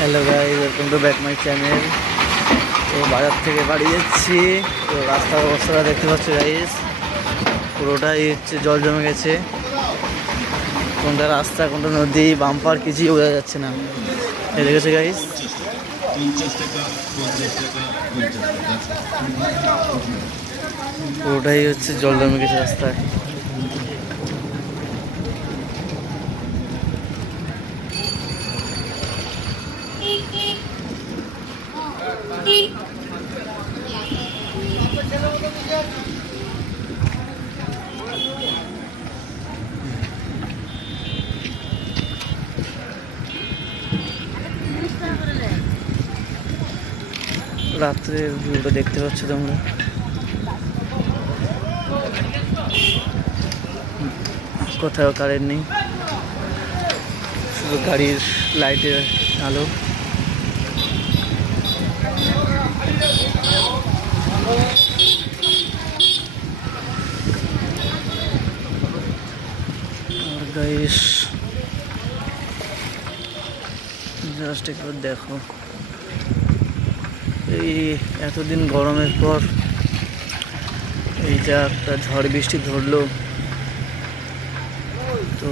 Hello guys, welcome to back my channel. তো বাজার থেকে বাড়ি যাচ্ছি। তো রাস্তার অবস্থাটা দেখতে পাচ্ছি গাইস, পুরোটাই হচ্ছে জল জমে গেছে। কোনটা রাস্তা কোনটা নদী বাম্পার কিছুই বোঝা যাচ্ছে না। এ দেখেছে গাইস, পুরোটাই হচ্ছে জল জমে গেছে রাস্তায়। রাত্রের ভিউটা দেখতে পাচ্ছ তোমরা। কোথাও কারেন্ট নেই, শুধু গাড়ির লাইটের আলো। গাইস জাস্ট একবার দেখো, এই এতদিন গরমের পর এই যা একটা ঝড় বৃষ্টি ধরলো, তো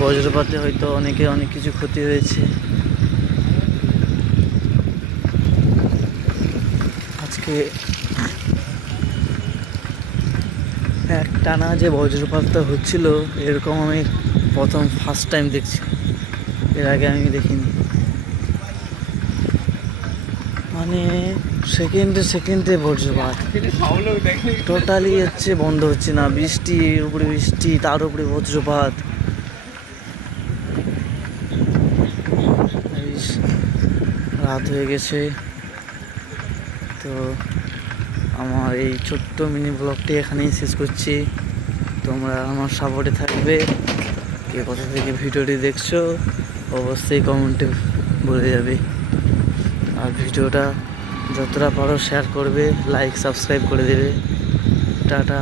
বজ্রপাতে হয়তো অনেক কিছু ক্ষতি হয়েছে। আজকে একটানা যে বজ্রপাতটা হচ্ছিল এরকম আমি ফার্স্ট টাইম দেখছি। এর আগে আমি দেখিনি। মানে সেকেন্ডে বজ্রপাত, টোটালি হচ্ছে বন্ধ হচ্ছে না। বৃষ্টির উপরে বৃষ্টি, তার উপরে বজ্রপাত। রাত হয়ে গেছে। তো আমার এই ছোট্ট মিনি ব্লগটি এখানেই শেষ করছি। তোমরা আমার সাপোর্টে থাকবে। কে কোথা থেকে ভিডিওটি দেখছো অবশ্যই কমেন্টে বলে যাবে। আর ভিডিওটা যতটা পারো শেয়ার করবে, লাইক সাবস্ক্রাইব করে দেবে। টাটা।